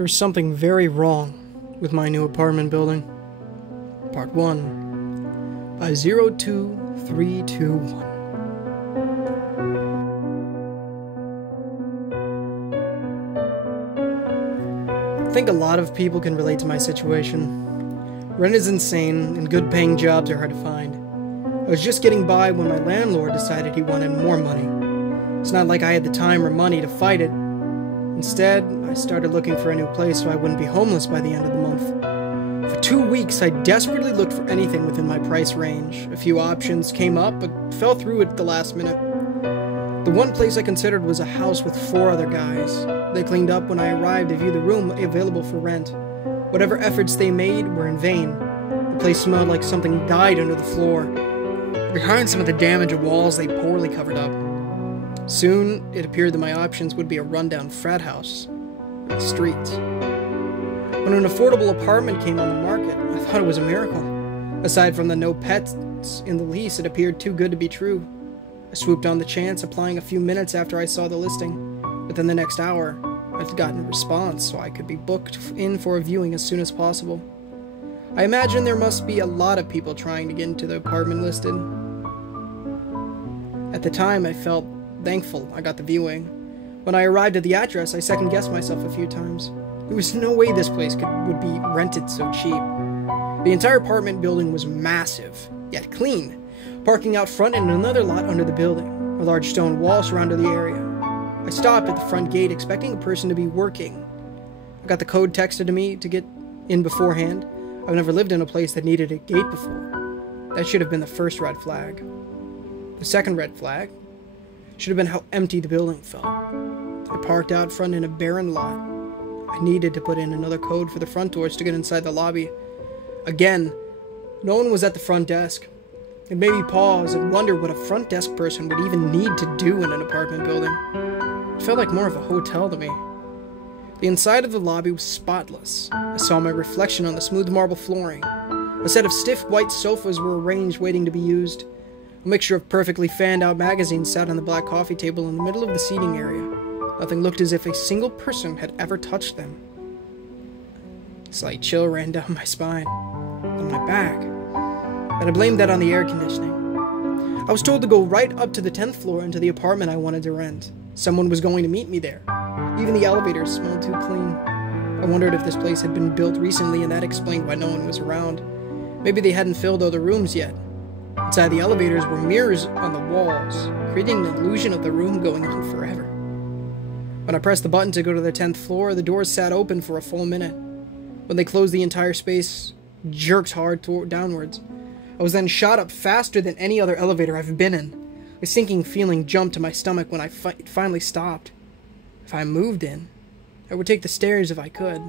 There's something very wrong with my new apartment building. Part 1 by 02321. I think a lot of people can relate to my situation. Rent is insane, and good-paying jobs are hard to find. I was just getting by when my landlord decided he wanted more money. It's not like I had the time or money to fight it. Instead, I started looking for a new place so I wouldn't be homeless by the end of the month. For 2 weeks, I desperately looked for anything within my price range. A few options came up, but fell through at the last minute. The one place I considered was a house with 4 other guys. They cleaned up when I arrived to view the room available for rent. Whatever efforts they made were in vain. The place smelled like something died under the floor. Behind some of the damaged walls they poorly covered up. Soon, it appeared that my options would be a rundown frat house, or the streets. When an affordable apartment came on the market, I thought it was a miracle. Aside from the no pets in the lease, it appeared too good to be true. I swooped on the chance, applying a few minutes after I saw the listing. Within the next hour, I'd gotten a response, so I could be booked in for a viewing as soon as possible. I imagine there must be a lot of people trying to get into the apartment listed. At the time, I felt thankful I got the viewing. When I arrived at the address, I second-guessed myself a few times. There was no way this place would be rented so cheap. The entire apartment building was massive, yet clean, parking out front in another lot under the building. A large stone wall surrounded the area. I stopped at the front gate expecting a person to be working. I got the code texted to me to get in beforehand. I've never lived in a place that needed a gate before. That should have been the first red flag. The second red flag should have been how empty the building felt. I parked out front in a barren lot. I needed to put in another code for the front doors to get inside the lobby. Again, no one was at the front desk. It made me pause and wonder what a front desk person would even need to do in an apartment building. It felt like more of a hotel to me. The inside of the lobby was spotless. I saw my reflection on the smooth marble flooring. A set of stiff white sofas were arranged waiting to be used. A mixture of perfectly fanned-out magazines sat on the black coffee table in the middle of the seating area. Nothing looked as if a single person had ever touched them. A slight chill ran down my spine, on my back, but I blamed that on the air conditioning. I was told to go right up to the 10th floor into the apartment I wanted to rent. Someone was going to meet me there. Even the elevators smelled too clean. I wondered if this place had been built recently, and that explained why no one was around. Maybe they hadn't filled all the rooms yet. Inside the elevators were mirrors on the walls, creating an illusion of the room going on forever. When I pressed the button to go to the 10th floor, the doors sat open for a full minute. When they closed, the entire space jerked hard downwards. I was then shot up faster than any other elevator I've been in. A sinking feeling jumped to my stomach when it finally stopped. If I moved in, I would take the stairs if I could.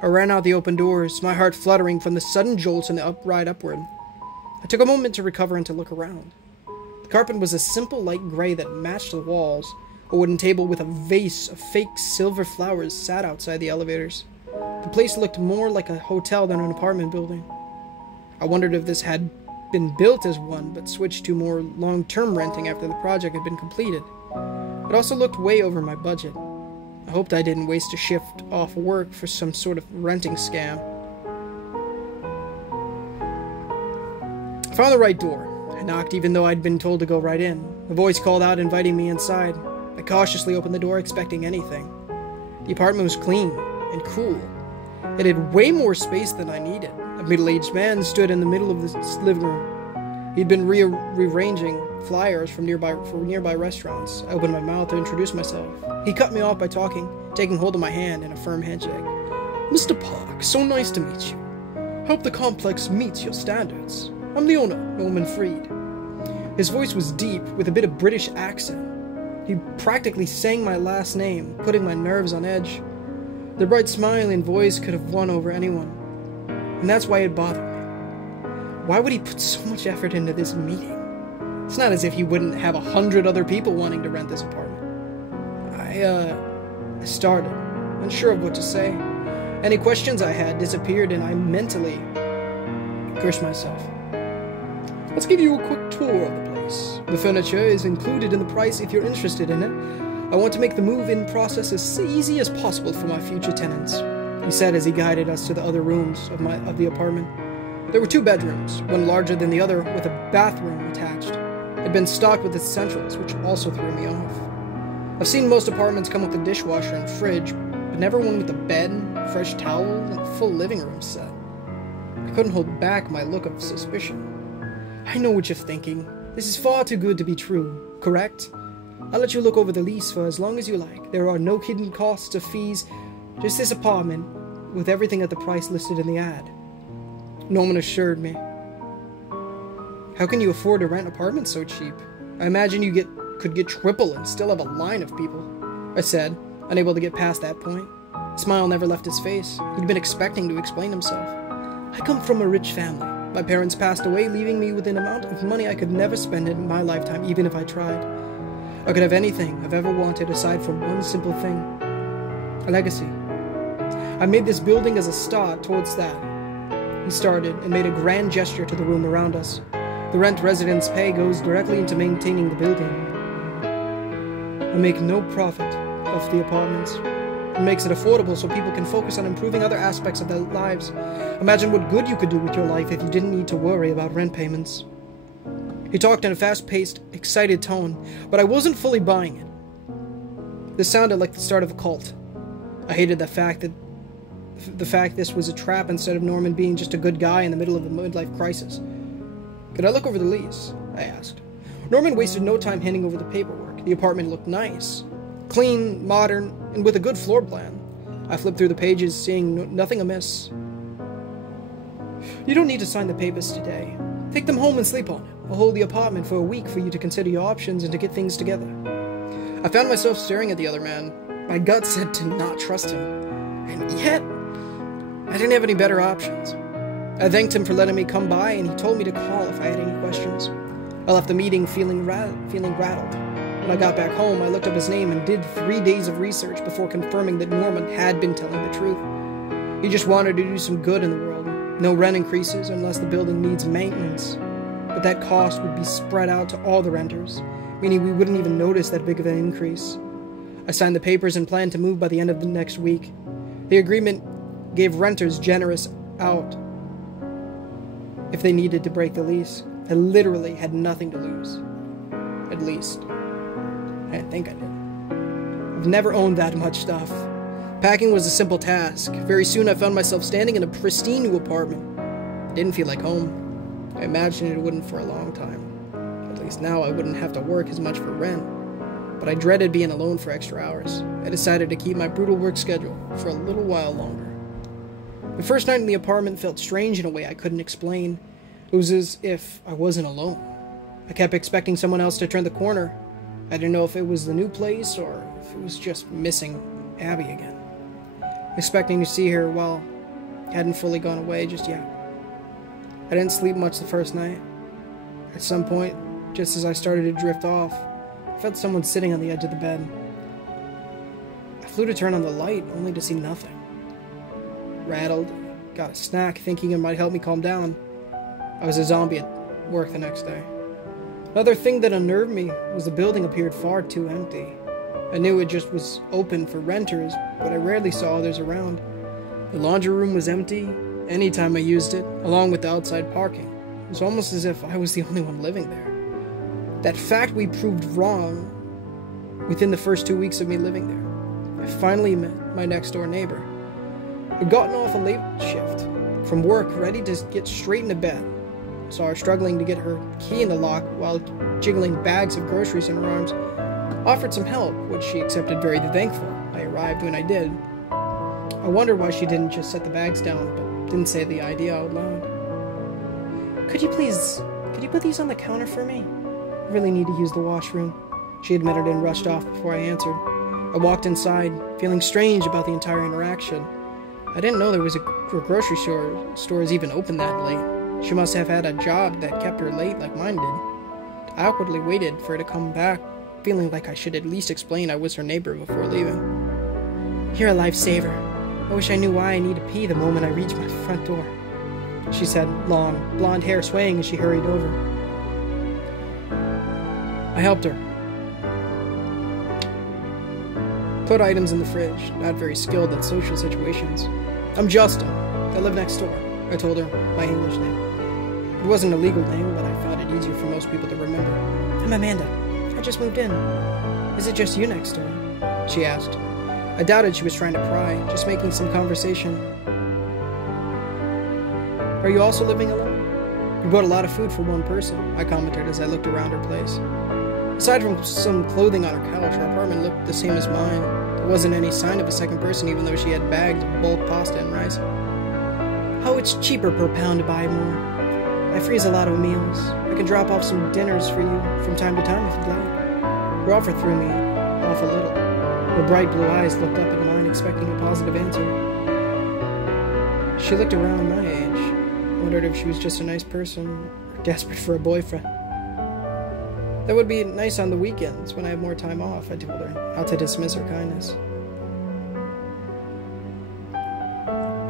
I ran out the open doors, my heart fluttering from the sudden jolts and the ride upward. I took a moment to recover and to look around. The carpet was a simple light gray that matched the walls. A wooden table with a vase of fake silver flowers sat outside the elevators. The place looked more like a hotel than an apartment building. I wondered if this had been built as one, but switched to more long-term renting after the project had been completed. It also looked way over my budget. I hoped I didn't waste a shift off work for some sort of renting scam. I found the right door. I knocked even though I'd been told to go right in. A voice called out, inviting me inside. I cautiously opened the door, expecting anything. The apartment was clean and cool. It had way more space than I needed. A middle-aged man stood in the middle of the living room. He'd been rearranging flyers for nearby restaurants. I opened my mouth to introduce myself. He cut me off by taking hold of my hand in a firm handshake. "Mr. Park, so nice to meet you. Hope the complex meets your standards. I'm the owner, Norman Freed." His voice was deep, with a bit of British accent. He practically sang my last name, putting my nerves on edge. The bright smiling voice could have won over anyone. And that's why it bothered me. Why would he put so much effort into this meeting? It's not as if he wouldn't have 100 other people wanting to rent this apartment. I started, unsure of what to say. Any questions I had disappeared, and I mentally cursed myself. "Let's give you a quick tour of the place. The furniture is included in the price if you're interested in it. I want to make the move-in process as easy as possible for my future tenants," he said as he guided us to the other rooms of the apartment. There were 2 bedrooms, one larger than the other, with a bathroom attached. It had been stocked with essentials, which also threw me off. I've seen most apartments come with a dishwasher and fridge, but never one with a bed, fresh towels, and a full living room set. I couldn't hold back my look of suspicion. "I know what you're thinking. This is far too good to be true, correct? I'll let you look over the lease for as long as you like. There are no hidden costs or fees, just this apartment, with everything at the price listed in the ad," Norman assured me. "How can you afford to rent apartments so cheap? I imagine you could get triple and still have a line of people," I said, unable to get past that point. A smile never left his face. He'd been expecting to explain himself. "I come from a rich family. My parents passed away, leaving me with an amount of money I could never spend in my lifetime, even if I tried. I could have anything I've ever wanted aside from one simple thing: a legacy. I made this building as a start towards that." He started and made a grand gesture to the room around us. "The rent residents pay goes directly into maintaining the building. I make no profit off the apartments. It makes it affordable so people can focus on improving other aspects of their lives. Imagine what good you could do with your life if you didn't need to worry about rent payments." He talked in a fast-paced, excited tone, but I wasn't fully buying it. This sounded like the start of a cult. I hated the fact this was a trap instead of Norman being just a good guy in the middle of a midlife crisis. "Could I look over the lease?" I asked. Norman wasted no time handing over the paperwork. The apartment looked nice. Clean, modern, and with a good floor plan. I flipped through the pages, seeing nothing amiss. "You don't need to sign the papers today. Take them home and sleep on it. I'll hold the apartment for a week for you to consider your options and to get things together." I found myself staring at the other man. My gut said to not trust him. And yet, I didn't have any better options. I thanked him for letting me come by, and he told me to call if I had any questions. I left the meeting feeling rattled. When I got back home, I looked up his name and did 3 days of research before confirming that Norman had been telling the truth. He just wanted to do some good in the world. No rent increases unless the building needs maintenance. But that cost would be spread out to all the renters, meaning we wouldn't even notice that big of an increase. I signed the papers and planned to move by the end of the next week. The agreement gave renters generous out if they needed to break the lease. I literally had nothing to lose. At least, I think I did. I've never owned that much stuff. Packing was a simple task. Very soon I found myself standing in a pristine new apartment. It didn't feel like home. I imagined it wouldn't for a long time. At least now I wouldn't have to work as much for rent. But I dreaded being alone for extra hours. I decided to keep my brutal work schedule for a little while longer. The first night in the apartment felt strange in a way I couldn't explain. It was as if I wasn't alone. I kept expecting someone else to turn the corner. I didn't know if it was the new place or if it was just missing Abby again. Expecting to see her, well, hadn't fully gone away just yet. I didn't sleep much the first night. At some point, just as I started to drift off, I felt someone sitting on the edge of the bed. I flew to turn on the light, only to see nothing. Rattled, got a snack, thinking it might help me calm down. I was a zombie at work the next day. Another thing that unnerved me was the building appeared far too empty. I knew it just was open for renters, but I rarely saw others around. The laundry room was empty anytime I used it, along with the outside parking. It was almost as if I was the only one living there. That fact we proved wrong within the first 2 weeks of me living there. I finally met my next-door neighbor. I'd gotten off a late shift from work, ready to get straight into bed. I saw her struggling to get her key in the lock while jiggling bags of groceries in her arms. Offered some help, which she accepted very thankful. I arrived when I did. I wondered why she didn't just set the bags down, but didn't say the idea out loud. Could you put these on the counter for me? I really need to use the washroom," she admitted and rushed off before I answered. I walked inside, feeling strange about the entire interaction. I didn't know there was a grocery store even open that late. She must have had a job that kept her late like mine did. I awkwardly waited for her to come back, feeling like I should at least explain I was her neighbor before leaving. "You're a lifesaver. I wish I knew why I need to pee the moment I reach my front door," she said, long, blonde hair swaying as she hurried over. I helped her. Put items in the fridge, not very skilled at social situations. I'm Justin. I live next door. I told her my English name. It wasn't a legal name, but I found it easier for most people to remember. I'm Amanda. I just moved in. Is it just you next door? She asked. I doubted she was trying to pry, just making some conversation. Are you also living alone? You bought a lot of food for one person, I commented as I looked around her place. Aside from some clothing on her couch, her apartment looked the same as mine. There wasn't any sign of a second person, even though she had bags of bulk pasta and rice. Oh, it's cheaper per pound to buy more. I freeze a lot of meals. I can drop off some dinners for you from time to time if you'd like. Her offer threw me off a little. Her bright blue eyes looked up at mine, expecting a positive answer. She looked around my age, wondered if she was just a nice person or desperate for a boyfriend. That would be nice on the weekends when I have more time off, I told her, not to dismiss her kindness.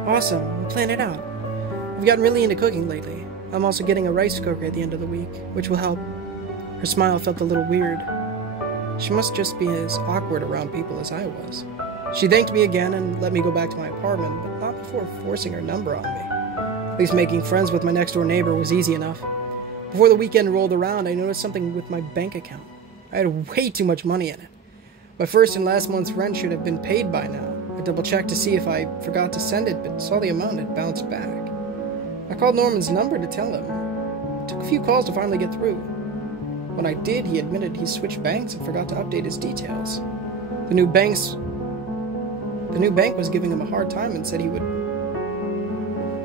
Awesome, we'll plan it out. I've gotten really into cooking lately. I'm also getting a rice cooker at the end of the week, which will help. Her smile felt a little weird. She must just be as awkward around people as I was. She thanked me again and let me go back to my apartment, but not before forcing her number on me. At least making friends with my next-door neighbor was easy enough. Before the weekend rolled around, I noticed something with my bank account. I had way too much money in it. My first and last month's rent should have been paid by now. I double-checked to see if I forgot to send it, but saw the amount had bounced back. I called Norman's number to tell him. It took a few calls to finally get through. When I did, he admitted he switched banks and forgot to update his details. The new bank was giving him a hard time and said he would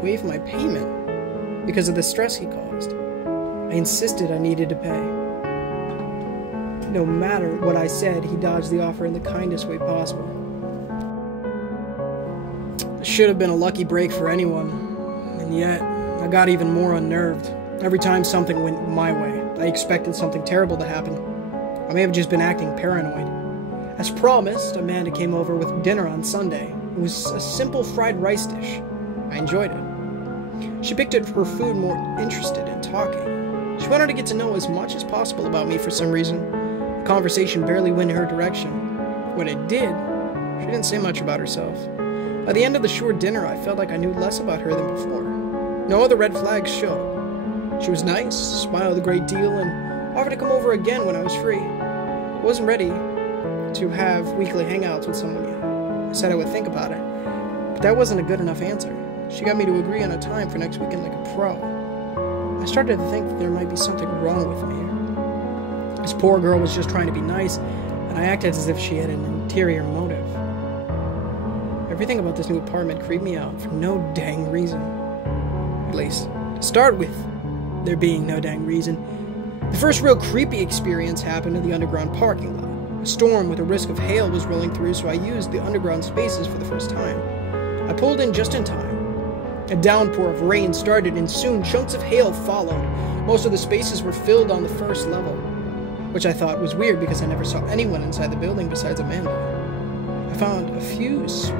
waive my payment because of the stress he caused. I insisted I needed to pay. No matter what I said, he dodged the offer in the kindest way possible. It should have been a lucky break for anyone, and yet I got even more unnerved. Every time something went my way, I expected something terrible to happen. I may have just been acting paranoid. As promised, Amanda came over with dinner on Sunday. It was a simple fried rice dish. I enjoyed it. She picked at her food more interested in talking. She wanted to get to know as much as possible about me for some reason. The conversation barely went in her direction. When it did, she didn't say much about herself. By the end of the short dinner, I felt like I knew less about her than before. No other red flags showed. She was nice, smiled a great deal, and offered to come over again when I was free. I wasn't ready to have weekly hangouts with someone yet. I said I would think about it, but that wasn't a good enough answer. She got me to agree on a time for next weekend like a pro. I started to think that there might be something wrong with me. This poor girl was just trying to be nice, and I acted as if she had an interior motive. Everything about this new apartment creeped me out for no dang reason. At least, to start with, there being no dang reason. The first real creepy experience happened in the underground parking lot. A storm with a risk of hail was rolling through, so I used the underground spaces for the first time. I pulled in just in time. A downpour of rain started, and soon chunks of hail followed. Most of the spaces were filled on the first level, which I thought was weird because I never saw anyone inside the building besides Amanda. I found a few spots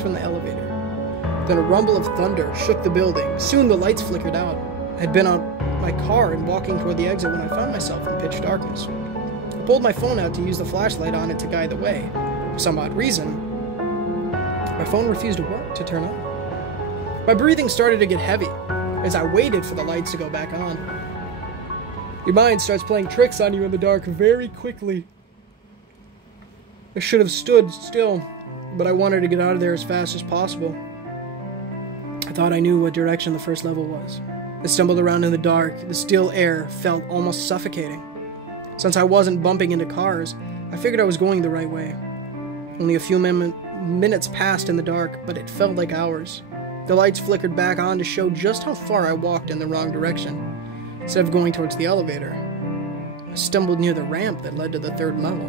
from the elevator. Then a rumble of thunder shook the building. Soon the lights flickered out. I had been out my car and walking toward the exit when I found myself in pitch darkness. I pulled my phone out to use the flashlight on it to guide the way. For some odd reason, my phone refused to turn on. My breathing started to get heavy as I waited for the lights to go back on. Your mind starts playing tricks on you in the dark very quickly. I should have stood still, but I wanted to get out of there as fast as possible. I thought I knew what direction the first level was. I stumbled around in the dark. The still air felt almost suffocating. Since I wasn't bumping into cars, I figured I was going the right way. Only a few minutes passed in the dark, but it felt like hours. The lights flickered back on to show just how far I walked in the wrong direction. Instead of going towards the elevator, I stumbled near the ramp that led to the third level.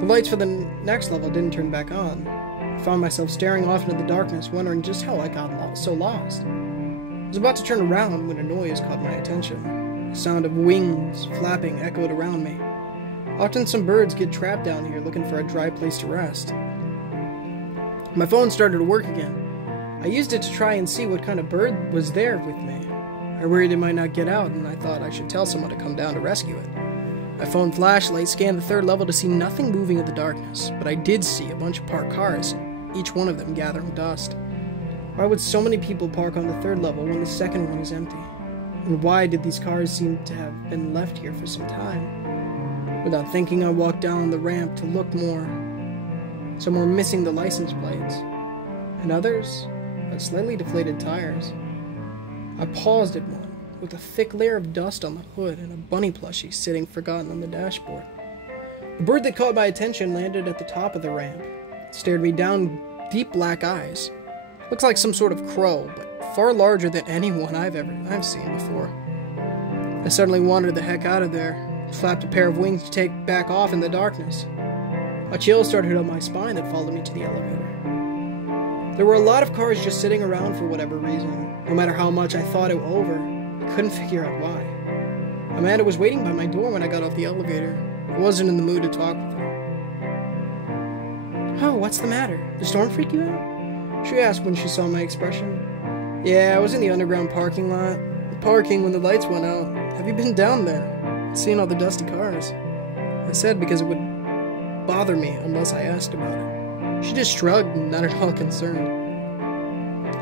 The lights for the next level didn't turn back on. I found myself staring off into the darkness, wondering just how I got so lost. I was about to turn around when a noise caught my attention. The sound of wings flapping echoed around me. Often some birds get trapped down here looking for a dry place to rest. My phone started to work again. I used it to try and see what kind of bird was there with me. I worried it might not get out, and I thought I should tell someone to come down to rescue it. My phone flashlight scanned the third level to see nothing moving in the darkness, but I did see a bunch of parked cars, each one of them gathering dust. Why would so many people park on the third level when the second one is empty? And why did these cars seem to have been left here for some time? Without thinking, I walked down the ramp to look more. Some were missing the license plates, and others had slightly deflated tires. I paused at one, with a thick layer of dust on the hood and a bunny plushie sitting forgotten on the dashboard. The bird that caught my attention landed at the top of the ramp. It stared me down, deep black eyes. Looks like some sort of crow, but far larger than anyone I've seen before. I suddenly wandered the heck out of there, flapped a pair of wings to take back off in the darkness. A chill started up my spine that followed me to the elevator. There were a lot of cars just sitting around for whatever reason. No matter how much I thought it over, I couldn't figure out why. Amanda was waiting by my door when I got off the elevator. I wasn't in the mood to talk with her. "Oh, what's the matter? The storm freak you out?" she asked when she saw my expression. "Yeah, I was in the underground parking lot. Parking when the lights went out. Have you been down there? Seeing all the dusty cars?" I said because it would bother me unless I asked about it. She just shrugged, not at all concerned.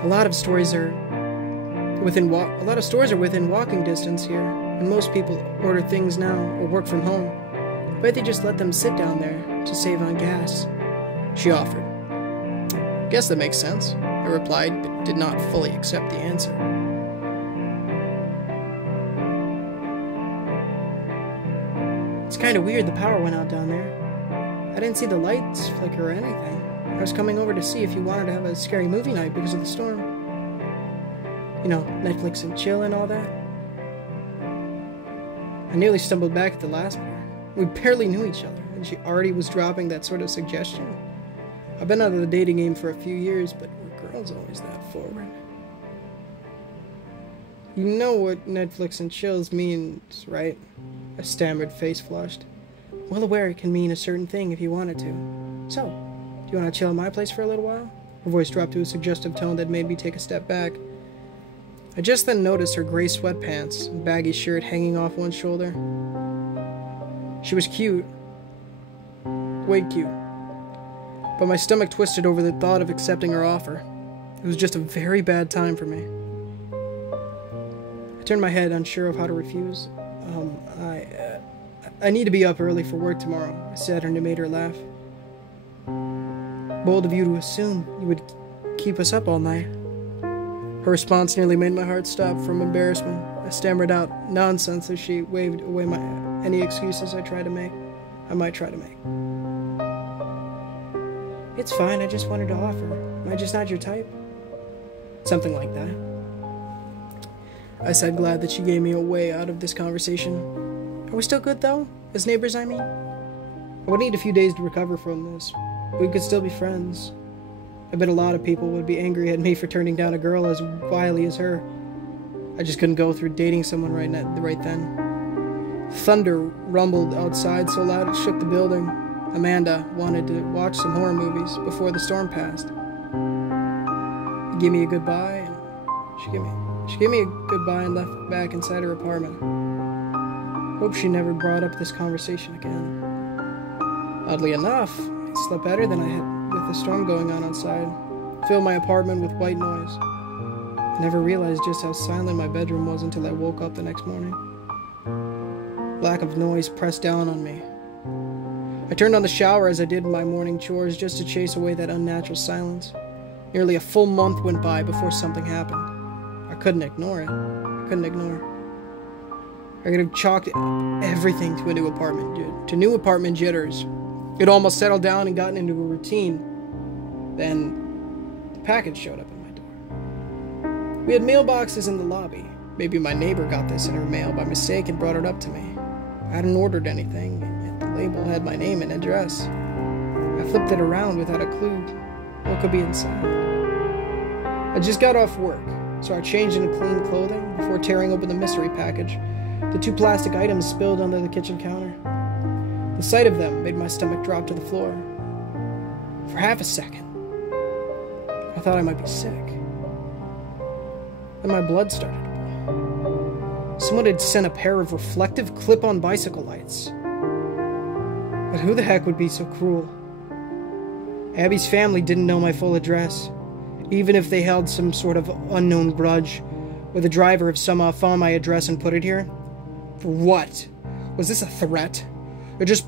A lot of stores are within walking distance here, and most people order things now or work from home. I bet they just let them sit down there to save on gas, she offered. "Guess that makes sense," I replied, but did not fully accept the answer. "It's kind of weird the power went out down there. I didn't see the lights flicker or anything. I was coming over to see if you wanted to have a scary movie night because of the storm. You know, Netflix and chill and all that." I nearly stumbled back at the last part. We barely knew each other, and she already was dropping that sort of suggestion. I've been out of the dating game for a few years, but were girls always that forward? "You know what Netflix and chills means, right?" A stammered, face flushed. "Well aware it can mean a certain thing if you wanted to. So, do you want to chill at my place for a little while?" Her voice dropped to a suggestive tone that made me take a step back. I just then noticed her gray sweatpants and baggy shirt hanging off one shoulder. She was cute. Way cute. But my stomach twisted over the thought of accepting her offer. It was just a very bad time for me. I turned my head, unsure of how to refuse. I need to be up early for work tomorrow," I said, and it made her laugh. "Bold of you to assume you would keep us up all night." Her response nearly made my heart stop from embarrassment. I stammered out nonsense as she waved away any excuses I might try to make. "It's fine, I just wanted to offer. Am I just not your type?" Something like that, I said, glad that she gave me a way out of this conversation. "Are we still good, though? As neighbors, I mean? I would need a few days to recover from this. We could still be friends. I bet a lot of people would be angry at me for turning down a girl as wily as her. I just couldn't go through dating someone right then. Thunder rumbled outside so loud it shook the building. Amanda wanted to watch some horror movies before the storm passed. She gave me a goodbye, and she gave me a goodbye and left back inside her apartment. Hope she never brought up this conversation again. Oddly enough, I slept better than I had with the storm going on outside. Filled my apartment with white noise. I never realized just how silent my bedroom was until I woke up the next morning. Lack of noise pressed down on me. I turned on the shower as I did my morning chores just to chase away that unnatural silence. Nearly a full month went by before something happened. I couldn't ignore it. I could have chalked everything to a new apartment jitters. It almost settled down and gotten into a routine. Then the package showed up at my door. We had mailboxes in the lobby. Maybe my neighbor got this in her mail by mistake and brought it up to me. I hadn't ordered anything, and yet the label had my name and address. I flipped it around without a clue what could be inside. I just got off work, so I changed into clean clothing before tearing open the mystery package. The 2 plastic items spilled onto the kitchen counter. The sight of them made my stomach drop to the floor. For half a second, I thought I might be sick. Then my blood started to boil. Someone had sent a pair of reflective clip-on bicycle lights. But who the heck would be so cruel? Abby's family didn't know my full address, even if they held some sort of unknown grudge, where the driver have somehow found my address and put it here. For what? Was this a threat? Or just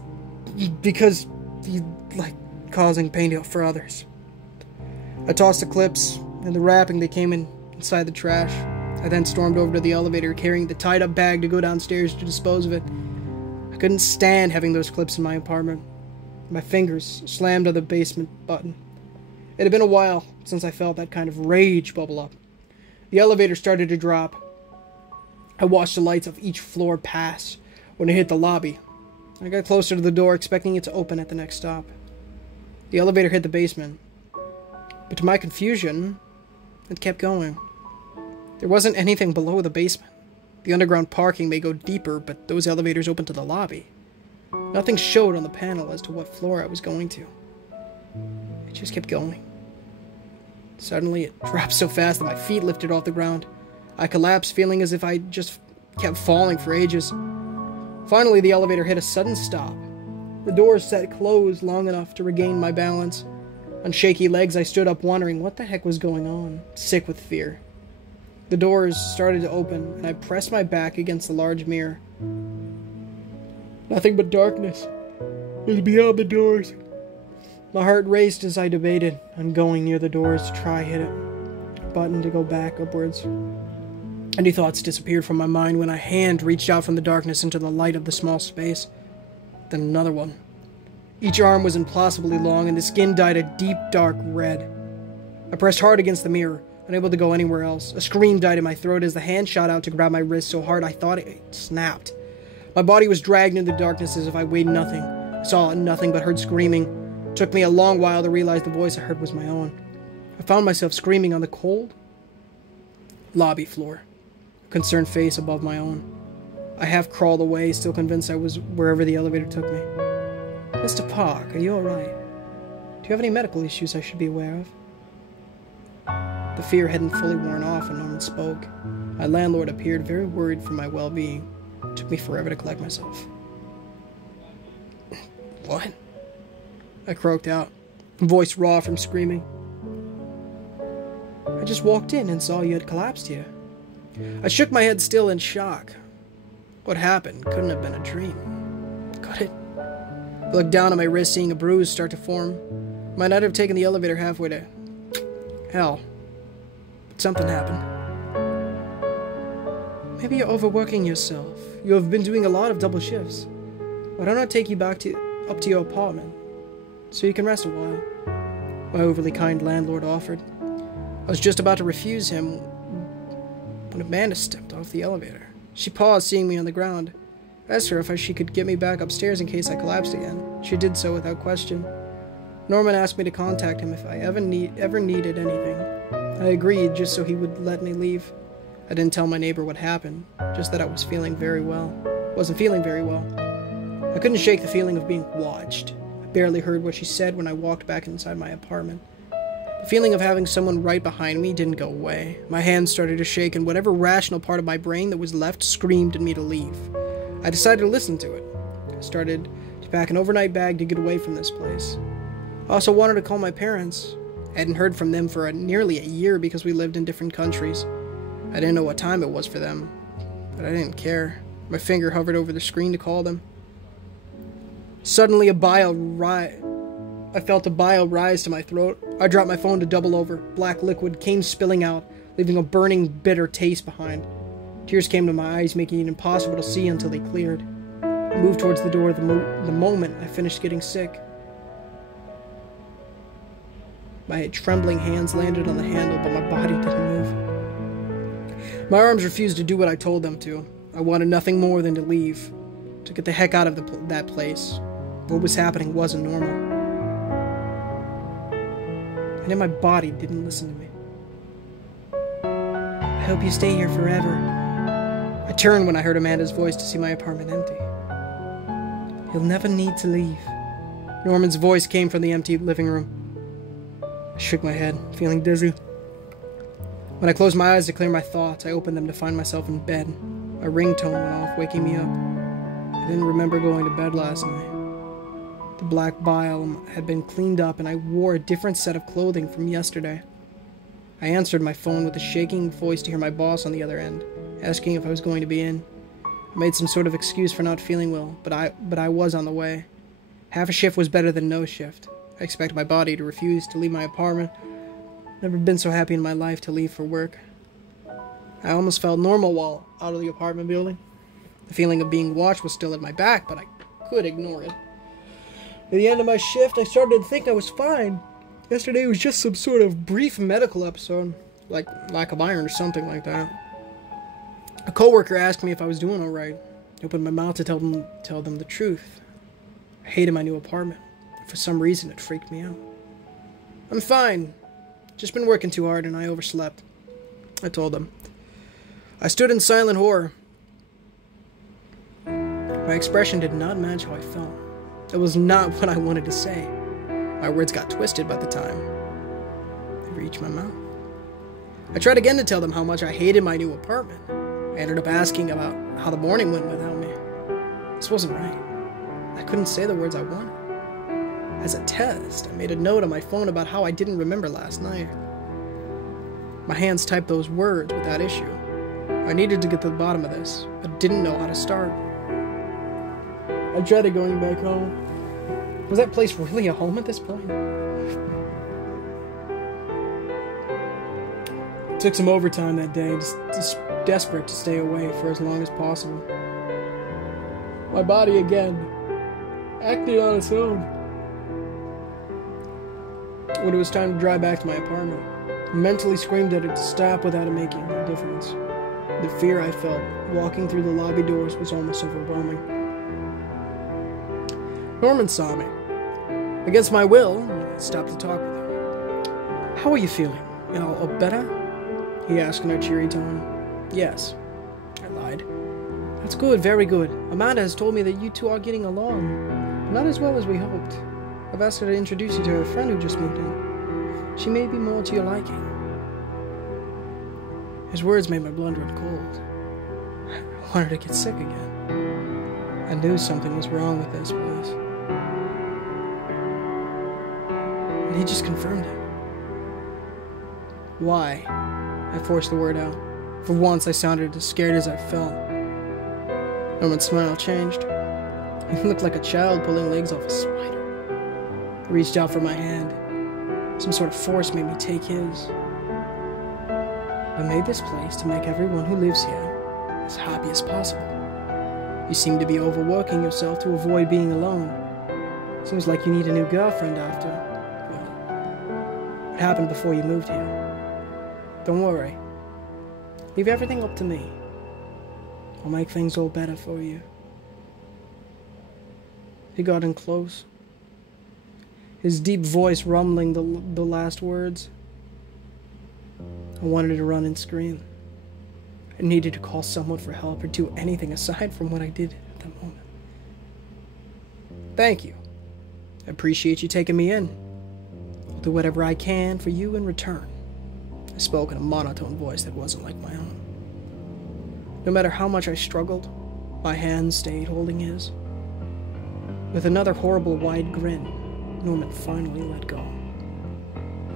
because he liked causing pain for others? I tossed the clips and the wrapping that came inside the trash. I then stormed over to the elevator, carrying the tied-up bag to go downstairs to dispose of it. I couldn't stand having those clips in my apartment. My fingers slammed on the basement button. It had been a while since I felt that kind of rage bubble up. The elevator started to drop. I watched the lights of each floor pass when it hit the lobby. I got closer to the door, expecting it to open at the next stop. The elevator hit the basement. But to my confusion, it kept going. There wasn't anything below the basement. The underground parking may go deeper, but those elevators open to the lobby. Nothing showed on the panel as to what floor I was going to. It just kept going. Suddenly, it dropped so fast that my feet lifted off the ground. I collapsed, feeling as if I just kept falling for ages. Finally, the elevator hit a sudden stop. The doors set closed long enough to regain my balance. On shaky legs, I stood up wondering what the heck was going on, sick with fear. The doors started to open, and I pressed my back against the large mirror. Nothing but darkness was beyond the doors. My heart raced as I debated on going near the doors to try hit it. A button to go back upwards. Any thoughts disappeared from my mind when a hand reached out from the darkness into the light of the small space. Then another one. Each arm was impossibly long, and the skin dyed a deep, dark red. I pressed hard against the mirror, unable to go anywhere else. A scream died in my throat as the hand shot out to grab my wrist so hard I thought it snapped. My body was dragged into the darkness as if I weighed nothing. I saw nothing but heard screaming. It took me a long while to realize the voice I heard was my own. I found myself screaming on the cold lobby floor, a concerned face above my own. I half crawled away, still convinced I was wherever the elevator took me. Mr. Park, are you alright? Do you have any medical issues I should be aware of? The fear hadn't fully worn off when Norman spoke. My landlord appeared very worried for my well-being. It took me forever to collect myself. What? I croaked out, voice raw from screaming. I just walked in and saw you had collapsed here. I shook my head, still in shock. What happened couldn't have been a dream. Could it? I looked down at my wrist, seeing a bruise start to form. Might not have taken the elevator halfway to hell. But something happened. Maybe you're overworking yourself. You have been doing a lot of double shifts. Why don't I take you up to your apartment, so you can rest a while? My overly kind landlord offered. I was just about to refuse him when Amanda stepped off the elevator. She paused, seeing me on the ground. I asked her if she could get me back upstairs in case I collapsed again. She did so without question. Norman asked me to contact him if I ever needed anything. I agreed, just so he would let me leave. I didn't tell my neighbor what happened, just that I wasn't feeling very well. I couldn't shake the feeling of being watched. I barely heard what she said when I walked back inside my apartment. The feeling of having someone right behind me didn't go away. My hands started to shake, and whatever rational part of my brain that was left screamed at me to leave. I decided to listen to it. I started to pack an overnight bag to get away from this place. I also wanted to call my parents. I hadn't heard from them for nearly a year because we lived in different countries. I didn't know what time it was for them, but I didn't care. My finger hovered over the screen to call them. Suddenly, I felt a bile rise to my throat. I dropped my phone to double over. Black liquid came spilling out, leaving a burning, bitter taste behind. Tears came to my eyes, making it impossible to see until they cleared. I moved towards the door the moment I finished getting sick. My trembling hands landed on the handle, but my body didn't move. My arms refused to do what I told them to. I wanted nothing more than to leave, to get the heck out of that place. What was happening wasn't normal. And then my body didn't listen to me. I hope you stay here forever. I turned when I heard Amanda's voice to see my apartment empty. You'll never need to leave. Norman's voice came from the empty living room. I shook my head, feeling dizzy. When I closed my eyes to clear my thoughts, I opened them to find myself in bed. My ringtone went off, waking me up. I didn't remember going to bed last night. The black bile had been cleaned up and I wore a different set of clothing from yesterday. I answered my phone with a shaking voice to hear my boss on the other end, asking if I was going to be in. I made some sort of excuse for not feeling well, but I was on the way. Half a shift was better than no shift. I expected my body to refuse to leave my apartment. Never been so happy in my life to leave for work. I almost felt normal while out of the apartment building. The feeling of being watched was still at my back, but I could ignore it. At the end of my shift, I started to think I was fine. Yesterday was just some sort of brief medical episode, like lack of iron or something like that. A coworker asked me if I was doing alright. I opened my mouth to tell them the truth. I hated my new apartment. For some reason, it freaked me out. I'm fine. Just been working too hard and I overslept. I told them. I stood in silent horror. My expression did not match how I felt. It was not what I wanted to say. My words got twisted by the time they reached my mouth. I tried again to tell them how much I hated my new apartment. I ended up asking about how the morning went without me. This wasn't right. I couldn't say the words I wanted. As a test, I made a note on my phone about how I didn't remember last night. My hands typed those words without issue. I needed to get to the bottom of this, but didn't know how to start. I dreaded going back home. Was that place really a home at this point? I took some overtime that day, just desperate to stay away for as long as possible. My body again acted on its own. When it was time to drive back to my apartment, I mentally screamed at it to stop without it making a difference. The fear I felt walking through the lobby doors was almost overwhelming. Norman saw me. Against my will, I stopped to talk with him. How are you feeling? All better? He asked in a cheery tone. Yes, I lied. That's good, very good. Amanda has told me that you two are getting along. Not as well as we hoped. I've asked her to introduce you to her friend who just moved in. She may be more to your liking. His words made my blood run cold. I wanted to get sick again. I knew something was wrong with this place. And he just confirmed it. Why? I forced the word out. For once, I sounded as scared as I felt. Norman's smile changed. He looked like a child pulling legs off a spider. He reached out for my hand. Some sort of force made me take his. I made this place to make everyone who lives here as happy as possible. You seem to be overworking yourself to avoid being alone. Seems like you need a new girlfriend after, well, what happened before you moved here. Don't worry. Leave everything up to me. I'll make things all better for you. He got in close, his deep voice rumbling the last words. I wanted to run and scream. I needed to call someone for help or do anything aside from what I did at that moment. Thank you. I appreciate you taking me in. I'll do whatever I can for you in return. I spoke in a monotone voice that wasn't like my own. No matter how much I struggled, my hand stayed holding his. With another horrible wide grin, Norman finally let go.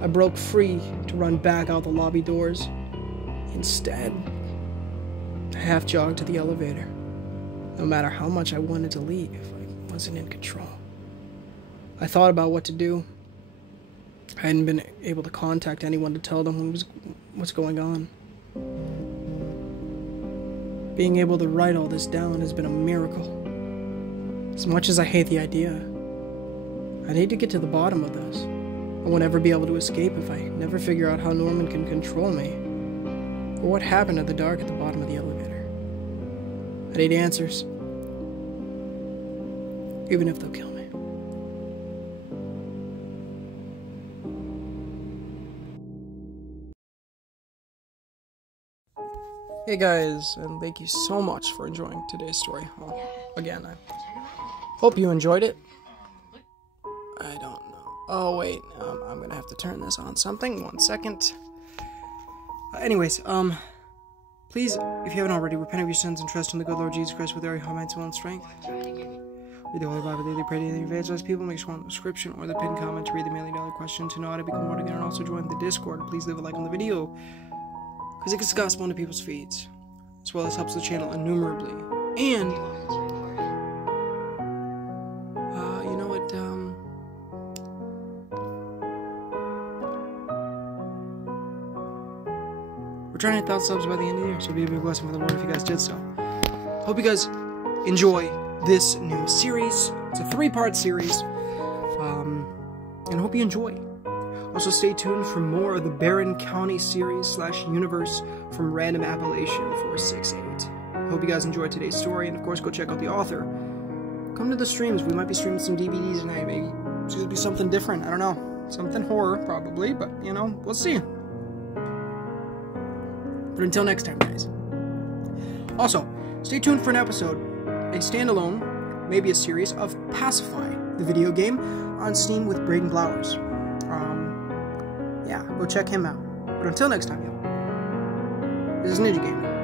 I broke free to run back out the lobby doors. Instead, I half jogged to the elevator. No matter how much I wanted to leave, I wasn't in control. I thought about what to do. I hadn't been able to contact anyone to tell them what's going on. Being able to write all this down has been a miracle. As much as I hate the idea, I need to get to the bottom of this. I won't ever be able to escape if I never figure out how Norman can control me, or what happened in the dark at the bottom of the elevator. I need answers, even if they'll kill me. Hey guys, and thank you so much for enjoying today's story. Well, again, I hope you enjoyed it. I don't know. Oh wait, I'm gonna have to turn this on something. 1 second. Anyways, please, if you haven't already, repent of your sins and trust in the good Lord Jesus Christ with all your heart, mind, soul, and strength. Read the Holy Bible daily, pray daily, evangelize people. Make sure on the description or the pinned comment to read the $1 million question to know how to become born again, and also join the Discord. Please leave a like on the video, because it gets the gospel into people's feeds, as well as helps the channel innumerably. And you know what? We're trying to hit 1,000 subs by the end of the year, so it'd be a big blessing for the Lord if you guys did so. Hope you guys enjoy this new series. It's a 3-part series, and hope you enjoy. Also, stay tuned for more of the Barron County series / universe from Random Appellation 468. Hope you guys enjoyed today's story, and of course, go check out the author. Come to the streams. We might be streaming some DVDs tonight. Maybe it's gonna be something different. I don't know. Something horror, probably, but you know, we'll see. But until next time, guys. Also, stay tuned for an episode, a standalone, maybe a series, of Pacify, the video game, on Steam with Braden Blowers. Yeah, go check him out. But until next time, y'all, this is Ninja Gamer.